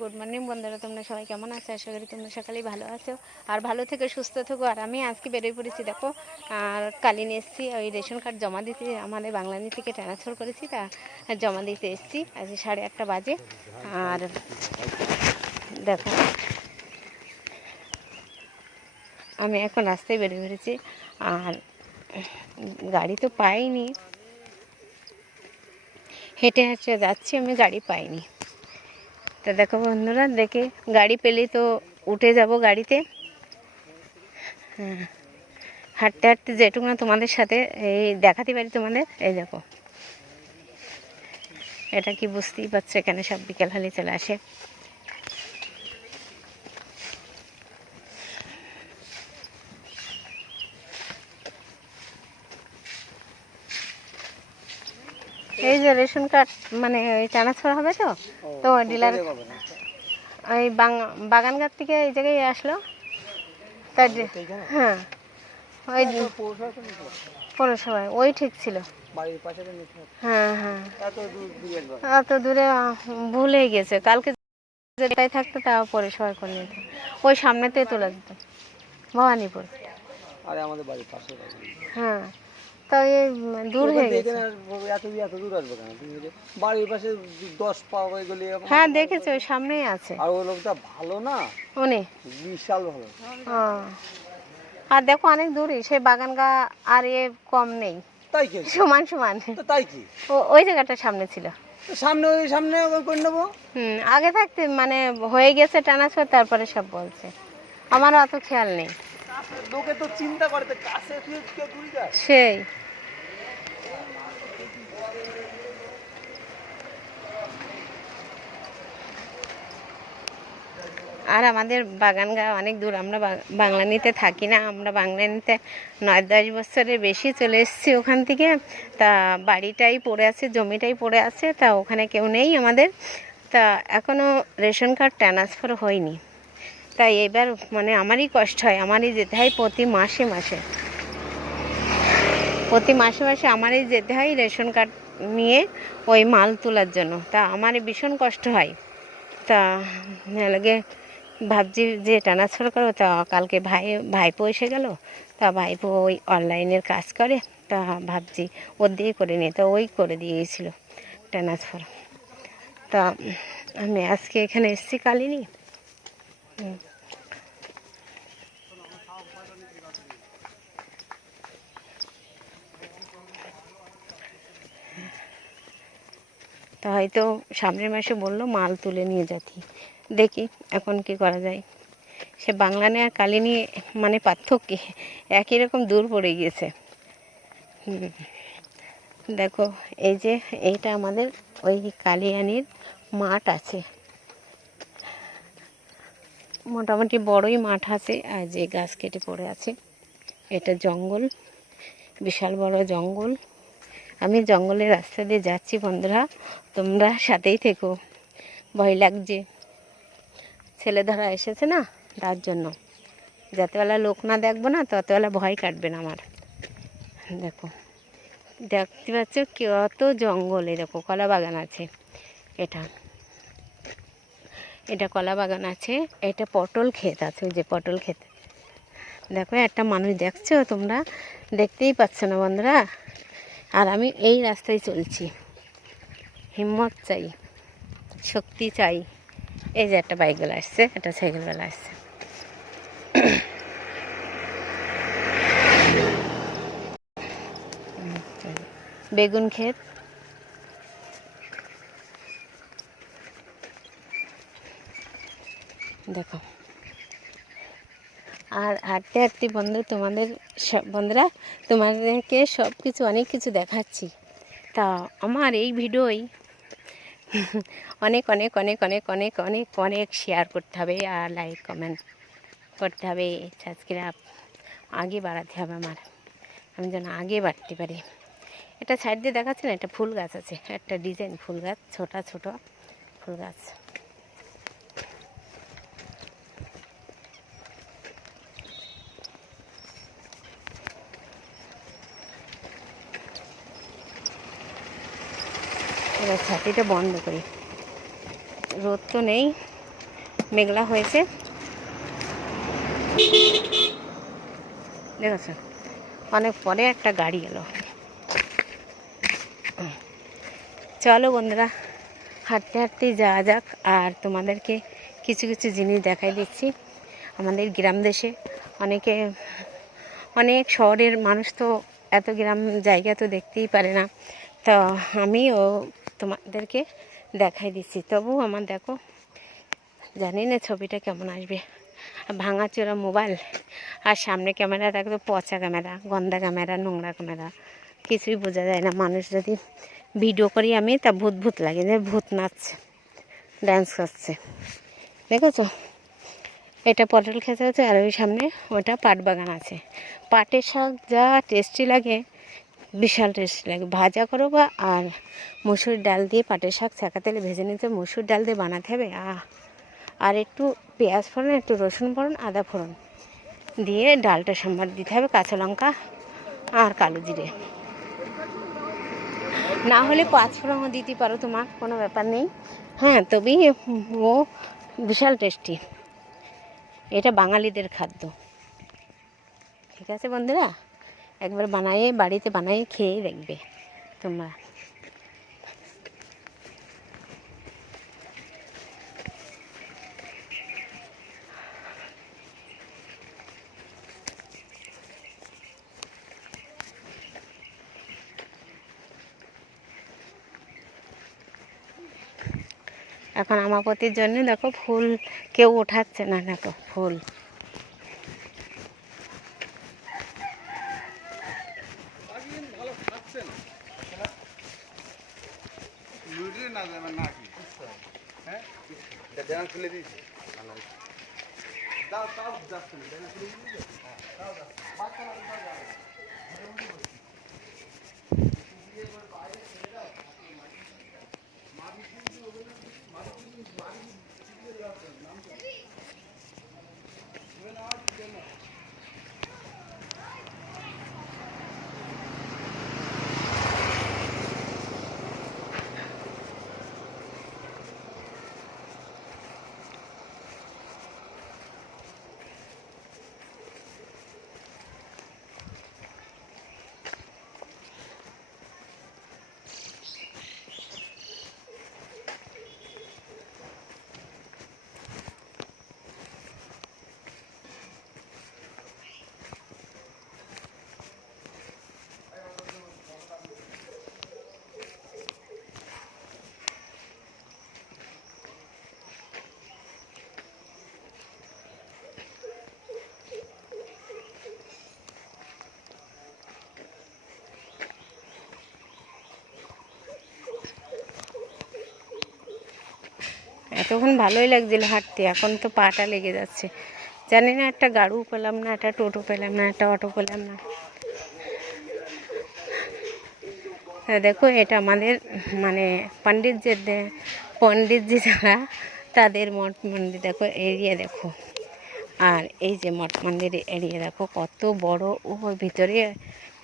Good morning বন্ধুরা, তোমরা সবাই কেমন আছো? আশা করি তোমরা সকালেই ভালো আছো আর ভালো থেকে সুস্থ থেকো। আর আমি আজকে বেরিয়ে পড়েছি, দেখো। আর কালিন এসেছি ওই রেশন কার্ড জমা দিতে, আমাদের বাংলাদেশ থেকে ট্রান্সফার করেছি, তা জমা দিতে এসেছি। আজকে 8:30 বাজে। আর দেখো আমি এখন রাস্তায় বেরিয়ে পড়েছি, আর গাড়ি তো পাইনি, হেঁটে হেঁটে যাচ্ছি, আমি গাড়ি পাইনি। তো দেখো বন্ধুরা, দেখে গাড়ি পেলেই তো উঠে যাব গাড়িতে। হ্যাঁ, হাঁটতে হাঁটতে যেটুকু না তোমাদের সাথে এই দেখাতে পারি তোমাদের। এই দেখো, এটা কি বুঝতেই পারছো, এখানে সব বিকেল হলে চলে আসে। এই যে রেশন কার্ড মানে ওই ট্রান্সফার হবে, তো ডিলার ওই বাগানঘাট থেকে এই জায়গায় আসলো। তার হ্যাঁ, ওই পৌরসভায় ওই ঠিক ছিল। হ্যাঁ হ্যাঁ, এত দূরে ভুলে গেছে। কালকে যেটাই থাকতো তাও পরিষ্কার করে নিত, ওই সামনেতে তোলা যেত ভবানীপুর। হ্যাঁ, তো এই দূর হয়ে গেছে। হ্যাঁ দেখেছি, ওই সামনেই আছে। আর ওই লোকটা ভালো না, উনি বিশাল ভালো। আর দেখো অনেক দূরই, সেই বাগানগা আর এ কম নেই, তাই কি সমান সমান। তাই কি ওই জায়গাটা সামনে ছিল, সামনে ওই সামনে করে নেবো। আগে থাকতে মানে হয়ে গেছে ট্রান্সফার, তারপরে সব বলছে। আমারও অত খেয়াল নেই। লোকে তো চিন্তা করে কাছে সেই। আর আমাদের বাগানগা অনেক দূর, আমরা বাংলানিতে থাকি না, আমরা বাংলানিতে 9-10 বছরের বেশি চলে এসেছি ওখান থেকে। তা বাড়িটাই পড়ে আছে, জমিটাই পড়ে আছে, তা ওখানে কেউ নেই আমাদের। তা এখনও রেশন কার্ড ট্রান্সফার হয়নি, তাই এবার মানে আমারই কষ্ট হয়, আমারই যেতে হয় প্রতি মাসে মাসে আমারই যেতে হয় রেশন কার্ড নিয়ে ওই মাল তোলার জন্য। তা আমারই ভীষণ কষ্ট হয়। তা লাগে ভাবছি যে ট্রান্সফার করো। তা কালকে ভাইপো এসে গেল, তা ভাইপো ওই অনলাইনের কাজ করে, তা ভাবছি ওর দিয়ে করে নিয়ে, তো ওই করে দিয়েছিল ট্রান্সফার। তা আমি আজকে এখানে এসেছি কালিনি। তা হয়তো সামনের মাসে বললো মাল তুলে নিয়ে যাচ্ছি, দেখি এখন কি করা যায়। সে বাংলানি আর কালিনি মানে পার্থক্য একই রকম দূর পড়ে গিয়েছে। দেখো এই যে এইটা আমাদের ওই কালিয়ানির মাঠ আছে, মোটামুটি বড়ই মাঠ আছে। আর যে গাছ কেটে পড়ে আছে, এটা জঙ্গল, বিশাল বড় জঙ্গল। আমি জঙ্গলের রাস্তা দিয়ে যাচ্ছি বন্ধুরা, তোমরা সাথেই থেকো। ভয় লাগছে, ছেলে ধরা এসেছে না, তার জন্য। যতবেলা লোক না দেখবো না, ততবেলা ভয় কাটবে না আমার। দেখো দেখতে পাচ্ছ কত জঙ্গলে, দেখো কলা বাগান আছে, এটা কলা বাগান আছে, এটা পটল ক্ষেত আছে, ওই যে পটল ক্ষেত। দেখো একটা মানুষ দেখছো তোমরা, দেখতেই পাচ্ছ না বন্ধুরা। আর আমি এই রাস্তায় চলছি, হিম্মত চাই, শক্তি চাই। এই যে একটা বাইকওয়ালা আসছে, একটা সাইকেলওয়ালা আসছে। বেগুন ক্ষেত, দেখো। আর হাঁটতে হাঁটতে বন্ধুরা তোমাদেরকে সব কিছু অনেক কিছু দেখাচ্ছি। তা আমার এই ভিডিওই অনেক অনেক অনেক অনেক অনেক অনেক অনেক শেয়ার করতে হবে, আর লাইক কমেন্ট করতে হবে, সাবস্ক্রাইব আগে বাড়াতে হবে আমার, আমি যেন আগে বাড়তে পারি। এটা সাইড দিয়ে দেখাচ্ছে না, একটা ফুল গাছ আছে, একটা ডিজাইন ফুল গাছ, ছোটা ছোট ফুল গাছ। এবার ছাতিটা বন্ধ করি, রোদ তো নেই, মেঘলা হয়েছে, দেখেছো? অনেক পরে একটা গাড়ি এলো। চলো বন্ধুরা, হাঁটতে হাঁটতেই যাওয়া যাক, আর তোমাদেরকে কিছু কিছু জিনিস দেখাই দিচ্ছি। আমাদের গ্রাম দেশে অনেক শহরের মানুষ তো এত গ্রাম জায়গা তো দেখতেই পারে না, তো আমিও তোমাদেরকে দেখাই দিচ্ছি। তবু আমার দেখো, জানি না ছবিটা কেমন আসবে, ভাঙাচোরা মোবাইল, আর সামনে ক্যামেরা দেখো পচা ক্যামেরা, গন্দা ক্যামেরা, নোংরা ক্যামেরা, কিছুই বোঝা যায় না। মানুষ যদি ভিডিও করি আমি, তা ভূত ভূত লাগে, যে ভূত নাচছে, ডান্স করছে, দেখেছো? এটা পটল খেতে হচ্ছে, আর ওই সামনে ওটা পাট বাগান আছে। পাটের শাক যা টেস্টি লাগে, বিশাল টেস্টি লাগে। ভাজা করো বা আর মসুর ডাল দিয়ে পাটের শাক ছাকা তেলে ভেজে নিতে, মসুর ডাল দিয়ে বানাতে হবে। আর একটু পেঁয়াজ ফোড়ন, একটু রসুন ফোড়ন, আদা ফোড়ন দিয়ে ডালটা সম্বার দিতে হবে, কাঁচা লঙ্কা আর কালো জিরে, না হলে 5 ফোড়নও দিতে পারো, তোমার কোনো ব্যাপার নেই। হ্যাঁ, তবেই ও বিশাল টেস্টি। এটা বাঙালিদের খাদ্য। ঠিক আছে বন্ধুরা, একবার বাড়িতে বানিয়ে খেয়ে দেখবে তোমরা। এখন আমাপতির জন্য দেখো ফুল কেউ ওঠাচ্ছে না, দেখো ফুল। এতক্ষণ ভালোই লাগছিল হাঁটতে, এখন তো পাটা লেগে যাচ্ছে। জানি না, একটা গাড়ু পেলাম না, একটা টোটো পেলাম না, একটা অটো পেলাম না। দেখো, এটা আমাদের মানে পণ্ডিতজি যারা, তাদের মঠ মন্দির দেখো, এরিয়া দেখো। আর এই যে মঠ মন্দির এরিয়া দেখো কত বড়, ওর ভিতরে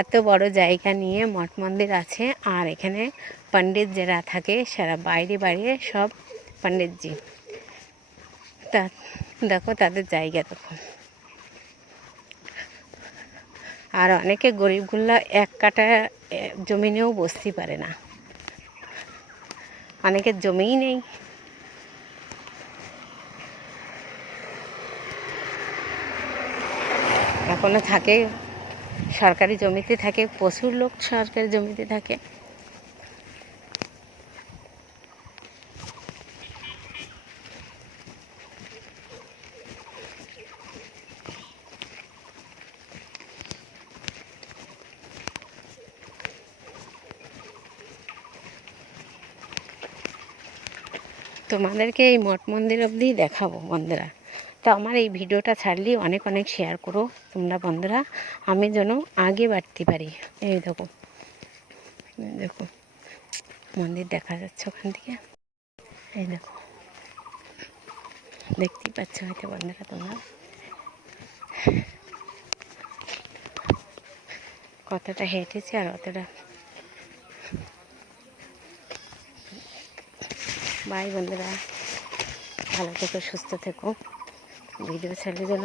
এত বড় জায়গা নিয়ে মঠ মন্দির আছে। আর এখানে পণ্ডিত যারা থাকে, সারা বাইরে সব পণ্ডিতজি। তা দেখো তাদের জায়গা দেখো। আর অনেকে গরিবগুলা 1 কাঠা জমিনেও বসতে পারে না, অনেকের জমিই নেই। এখনো থাকে সরকারি জমিতে, থাকে প্রচুর লোক সরকারি জমিতে থাকে। তোমাদেরকে এই মঠ মন্দির অবধি দেখাবো বন্ধুরা। তো আমার এই ভিডিওটা ছাড়লে অনেক শেয়ার করো তোমরা বন্ধুরা, আমি যেন আগে বাড়তে পারি। এই দেখো, দেখো মন্দির দেখা যাচ্ছে ওখান থেকে, এই দেখো, দেখতেই পাচ্ছ হয়তো বন্ধুরা তোমরা। কতটা হেঁটেছি আর অতটা। বাই বন্ধুরা। ভালো থেকো, সুস্থ থেকো। ভিডিও ছাড়লে যেন